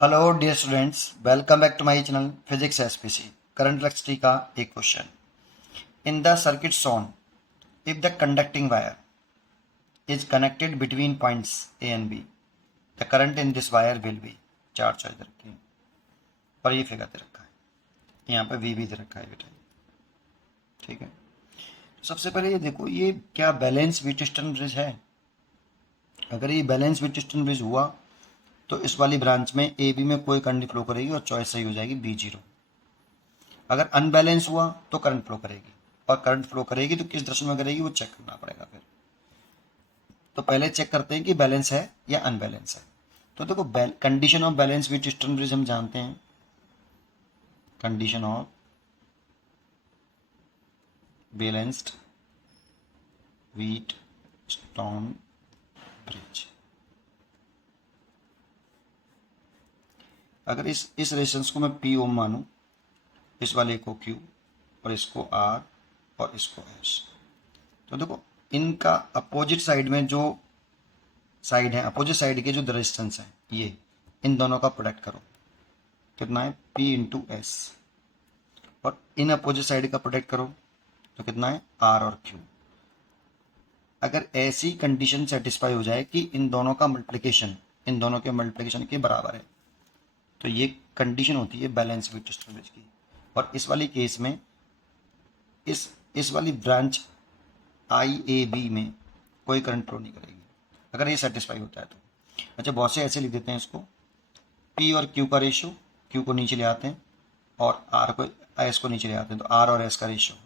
Hello dear students, welcome back to my channel physics SPC. Current electricity का एक question. In the circuit shown, if the conducting wire is connected between points A and B, the current in this wire will be. चार choice दे रखी है और ये figure दे रखा है, यहाँ पे वी भी दे रखा है बेटा। ठीक है, तो सबसे पहले ये देखो, ये क्या बैलेंस व्हीटस्टोन ब्रिज है? अगर ये बैलेंस व्हीटस्टोन ब्रिज हुआ तो इस वाली ब्रांच में ए बी में कोई करंट फ्लो करेगी और चॉइस सही हो जाएगी बी जीरो। अगर अनबैलेंस हुआ तो करंट फ्लो करेगी, और करंट फ्लो करेगी तो किस दिशा में करेगी वो चेक करना पड़ेगा फिर। तो पहले चेक करते हैं कि बैलेंस है या अनबैलेंस है। तो देखो, condition of balance Wheatstone bridge हम जानते हैं। Condition of balanced Wheatstone bridge, अगर इस रेजिस्टेंस को मैं पी ओम मानूं, इस वाले को क्यू और इसको आर और इसको एस, तो देखो इनका अपोजिट साइड में जो साइड है, अपोजिट साइड के जो रेजिस्टेंस है, ये इन दोनों का प्रोडक्ट करो, कितना है P इंटू एस, और इन अपोजिट साइड का प्रोडक्ट करो तो कितना है R और Q। अगर ऐसी कंडीशन सेटिस्फाई हो जाए कि इन दोनों का मल्टीप्लिकेशन इन दोनों के मल्टीप्लिकेशन के बराबर है, तो ये कंडीशन होती है बैलेंस व्हीटस्टोन ब्रिज की। और इस वाली केस में इस वाली ब्रांच आई ए बी में कोई करंट फ्लो नहीं करेगी, अगर ये सेटिस्फाई होता है तो। अच्छा, बहुत से ऐसे लिख देते हैं इसको, पी और क्यू का रेशियो, क्यू को नीचे ले आते हैं और आर को एस को नीचे ले आते हैं, तो आर और एस का रेशियो,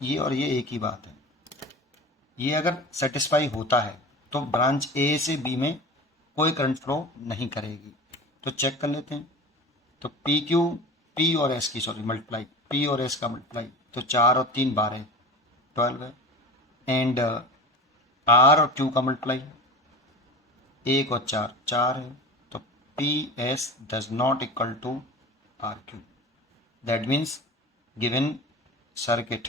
ये और ये एक ही बात है। ये अगर सेटिस्फाई होता है तो ब्रांच ए से बी में कोई करंट फ्लो नहीं करेगी। तो चेक कर लेते हैं। तो पी क्यू, पी और एस की सॉरी मल्टीप्लाई, पी और एस का मल्टीप्लाई, तो 4 और 3 12 12 है। एंड आर और क्यू का मल्टीप्लाई, 1 और 4 4 है। तो P S does not equal to R Q. That means given circuit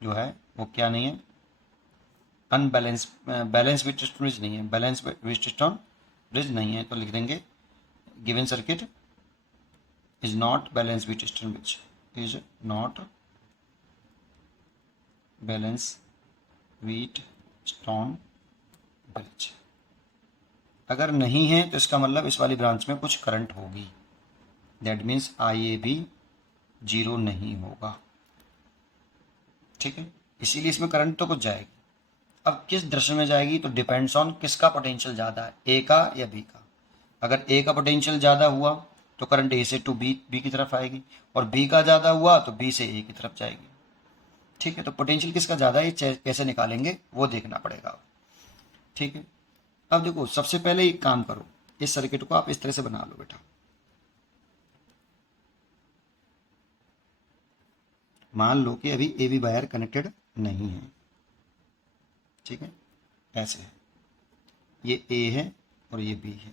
जो है वो क्या नहीं है, अनबैलेंस, बैलेंस व्हीटस्टोन ब्रिज नहीं है, बैलेंस व्हीटस्टोन ब्रिज नहीं है। तो लिख देंगे given circuit is not balance Wheatstone bridge, is not balance Wheatstone bridge. अगर नहीं है तो इसका मतलब इस वाली ब्रांच में कुछ करंट होगी। That means I A B zero नहीं होगा। ठीक है, इसीलिए इसमें करंट तो कुछ जाएगी। अब किस दृश्य में जाएगी तो डिपेंड्स ऑन किसका पोटेंशियल ज़्यादा है, ए का या बी का। अगर ए का पोटेंशियल ज़्यादा हुआ तो करंट ए से टू बी की तरफ आएगी, और बी का ज़्यादा हुआ तो बी से ए की तरफ जाएगी। ठीक है, तो पोटेंशियल किसका ज़्यादा है ये कैसे निकालेंगे वो देखना पड़ेगा। ठीक है, अब देखो सबसे पहले एक काम करो, इस सर्किट को आप इस तरह से बना लो बेटा। मान लो कि अभी ए बी वायर कनेक्टेड नहीं है। ठीक है, ऐसे है, ये ए है और ये बी है,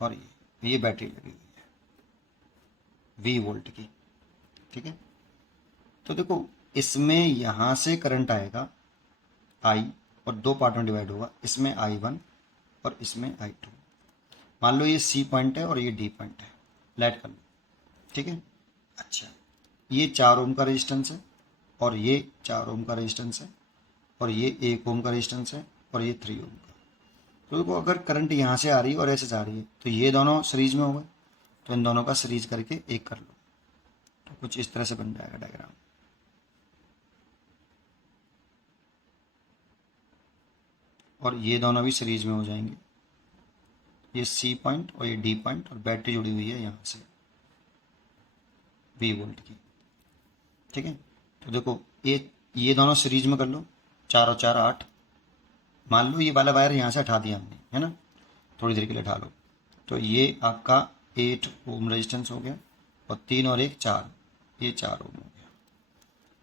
और ये बैटरी लगी हुई है 20 वोल्ट की। ठीक है, तो देखो इसमें यहाँ से करंट आएगा आई, और दो पार्ट में डिवाइड होगा, इसमें I1 और इसमें I2। मान लो ये सी पॉइंट है और ये डी पॉइंट है, लाइट कर लो। ठीक है, अच्छा, ये 4 ओम का रेजिस्टेंस है, और ये 4 ओम का रेजिस्टेंस है, और ये 1 ओम का रेजिस्टेंस है, और ये 3 ओम का। तो देखो अगर करंट यहाँ से आ रही है और ऐसे जा रही है तो ये दोनों सीरीज में हो गए, तो इन दोनों का सीरीज करके एक कर लो, तो कुछ इस तरह से बन जाएगा डायग्राम। और ये दोनों भी सीरीज में हो जाएंगे, ये सी पॉइंट और ये डी पॉइंट, और बैटरी जुड़ी हुई है यहाँ से 20 वोल्ट की। ठीक है, तो देखो ये दोनों सीरीज में कर लो, 4 और 4 8। मान लो ये वाला वायर यहाँ से हटा दिया हमने, है ना, थोड़ी देर के लिए हटा लो, तो ये आपका 8 ओम रेजिस्टेंस हो गया, और 3 और 1 4, ये 4 ओम हो गया।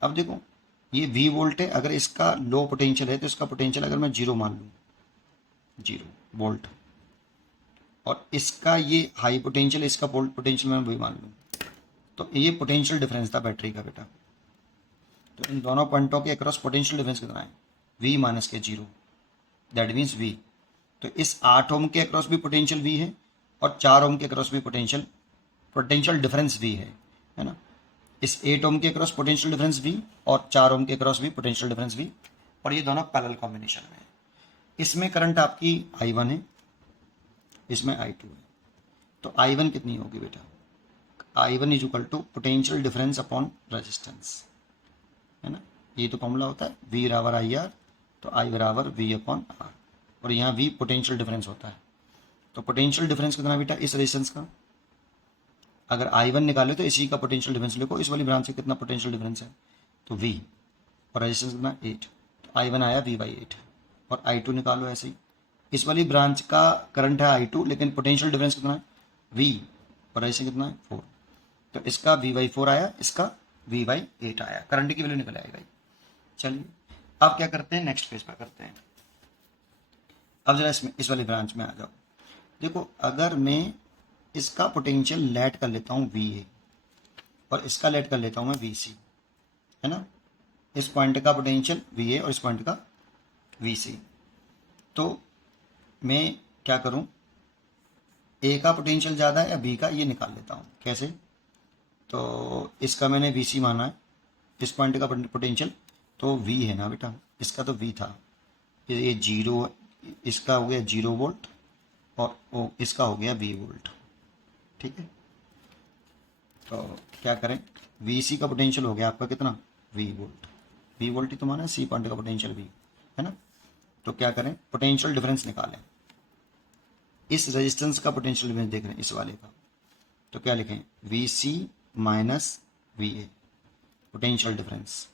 अब देखो ये V वोल्ट है, अगर इसका लो पोटेंशियल है तो इसका पोटेंशियल अगर मैं 0 मान लूँ, 0 वोल्ट, और इसका ये हाई पोटेंशियल, इसका पोटेंशियल मैं वही मान लूँ, तो ये पोटेंशियल डिफरेंस था बैटरी का बेटा। तो इन दोनों पॉइंटों के अक्रॉस पोटेंशियल डिफरेंस कितना है, V - के 0, दैट मीन्स V। तो इस 8 ओम के अक्रॉस भी पोटेंशियल V है और 4 ओम के अक्रॉस भी पोटेंशियल डिफरेंस V है ना। इस 8 ओम के अक्रॉस पोटेंशियल डिफरेंस V और 4 ओम के अक्रॉस भी पोटेंशियल डिफरेंस V, और ये दोनों पैरेलल कॉम्बिनेशन में है। इसमें करंट आपकी I1 है, इसमें I2 है। तो I1 कितनी होगी बेटा? I1 is equal to potential difference upon resistance, है ना। ये तो फॉर्मूला होता है V बराबर IR, तो I बराबर V अपॉन R, और यहाँ V पोटेंशियल डिफरेंस होता है। तो पोटेंशियल डिफरेंस कितना बेटा इस रेजिस्टेंस का? अगर I1 निकाले तो इसी का पोटेंशियल डिफरेंस लिखो, इस वाली ब्रांच से कितना पोटेंशियल डिफरेंस है, तो V, और रेजिस्टेंस कितना 8, तो I1 आया V/8, और I2 निकालो ऐसे ही। इस वाली ब्रांच का करंट है I2, लेकिन पोटेंशियल डिफरेंस कितना है V, और रेजिस्टेंस कितना है 4, तो इसका V/4 आया, इसका V/8 आया, करंट की वैल्यू निकल आएगा। चलिए अब क्या करते हैं, नेक्स्ट पेज पर करते हैं। अब जरा इसमें इस वाली ब्रांच में आ जाओ। देखो अगर मैं इसका पोटेंशियल लेट कर लेता हूँ VA और इसका लेट कर लेता हूँ मैं VC, है ना। इस पॉइंट का पोटेंशियल VA और इस पॉइंट का VC, तो मैं क्या करूँ, A का पोटेंशियल ज़्यादा है या B का, ये निकाल लेता हूँ। कैसे? तो इसका मैंने VC माना है, इस पॉइंट का पोटेंशियल तो V है ना बेटा, इसका तो V था, ये 0, इसका हो गया 0 वोल्ट और इसका हो गया V वोल्ट, ठीक है। तो क्या करें, VC का पोटेंशियल हो गया आपका कितना V वोल्ट ही तो माना है, C पॉइंट का पोटेंशियल V, है ना। तो क्या करें, पोटेंशियल डिफरेंस निकालें। इस रेजिस्टेंस का पोटेंशियल डिफरेंस देख रहे हैं, इस वाले का, तो क्या लिखें, VC minus VA, potential difference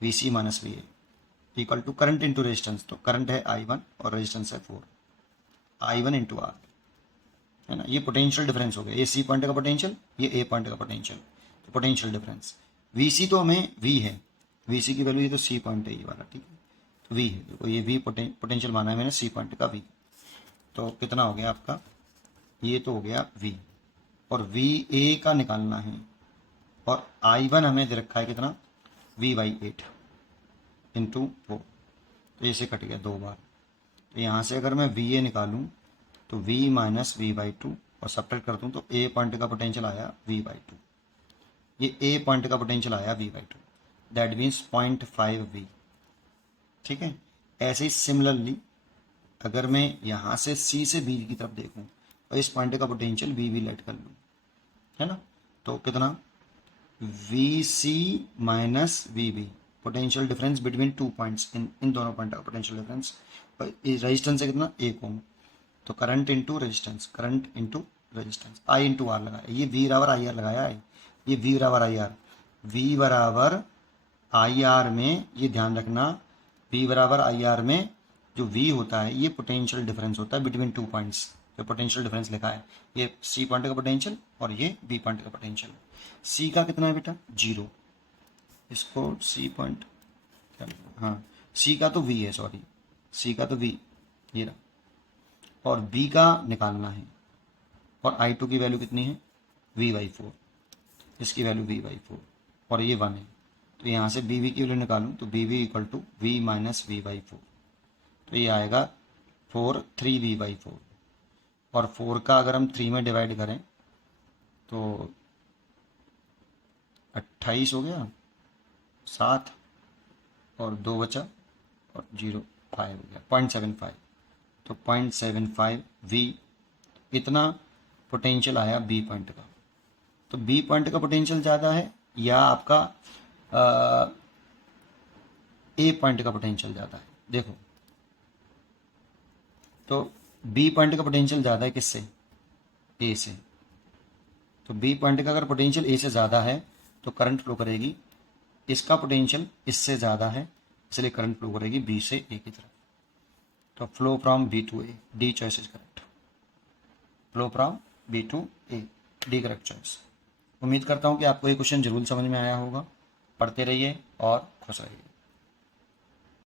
VC minus VA equal to current into resistance, तो करंट है I1 और रेजिस्टेंस है 4, I1 इंटू R, है ना। ये पोटेंशियल डिफरेंस हो गया, ये C पॉइंट का पोटेंशियल, ये A पॉइंट का पोटेंशियल, तो पोटेंशियल डिफरेंस VC तो हमें V है, VC की वैल्यू ये तो C पॉइंट है ये वाला, ठीक है, तो V है, देखो ये V पोटेंशियल माना है मैंने C पॉइंट का V, तो कितना हो गया आपका, ये तो हो गया V, और VA का निकालना है, और I1 हमने दे रखा है कितना V/8 इंटू 4, तो ये से कट गया 2 बार। तो यहाँ से अगर मैं VA निकालूँ तो V माइनस V/2 और सब्ट्रैक्ट कर दूँ तो A पॉइंट का पोटेंशियल आया V/2, ये A पॉइंट का पोटेंशियल आया V/2, दैट मीन्स 0.5 V, ठीक है। ऐसे ही सिमिलरली अगर मैं यहाँ से C से B की तरफ देखूँ और इस पॉइंट का पोटेंशियल V लेट कर लूँ, है ना, तो कितना VC minus VB, potential difference between 2 points, इन दोनों पॉइंट का पोटेंशियल डिफरेंस, रेजिस्टेंस है कितना 1 ओम, तो current into resistance I into R लगाया, ये V बराबर IR लगाया है, ये V बराबर IR, V बराबर IR में, ये ध्यान रखना, V बराबर IR में जो V होता है ये पोटेंशियल डिफरेंस होता है बिटवीन 2 पॉइंट्स, तो पोटेंशियल डिफरेंस लिखा है, ये C पॉइंट का पोटेंशियल और ये B पॉइंट का पोटेंशियल। C का कितना है बेटा 0, इसको C पॉइंट क्या, हाँ C का तो V है, सॉरी C का तो V ये रहा, और B का निकालना है, और I2 की वैल्यू कितनी है V/4, इसकी वैल्यू V/4 और ये 1 है, तो यहाँ से BV की वैल्यू निकालूँ तो BV equal to V minus V/4, तो ये आएगा 3V/4, और 4 का अगर हम 3 में डिवाइड करें तो 28 हो गया, 7 और 2 बचा और 0 5 हो गया 0.75, तो 0.75 V इतना पोटेंशियल आया B पॉइंट का। तो B पॉइंट का पोटेंशियल ज़्यादा है या आपका A पॉइंट का पोटेंशियल ज़्यादा है, देखो तो B पॉइंट का पोटेंशियल ज़्यादा है किससे, A से, तो B पॉइंट का अगर पोटेंशियल A से ज़्यादा है तो करंट फ्लो करेगी, इसका पोटेंशियल इससे ज़्यादा है इसलिए करंट फ्लो करेगी B से A की तरफ, तो flow from B to A, D choice is correct, flow from B to A, D correct choice. उम्मीद करता हूँ कि आपको ये क्वेश्चन जरूर समझ में आया होगा, पढ़ते रहिए और खुश रहिए।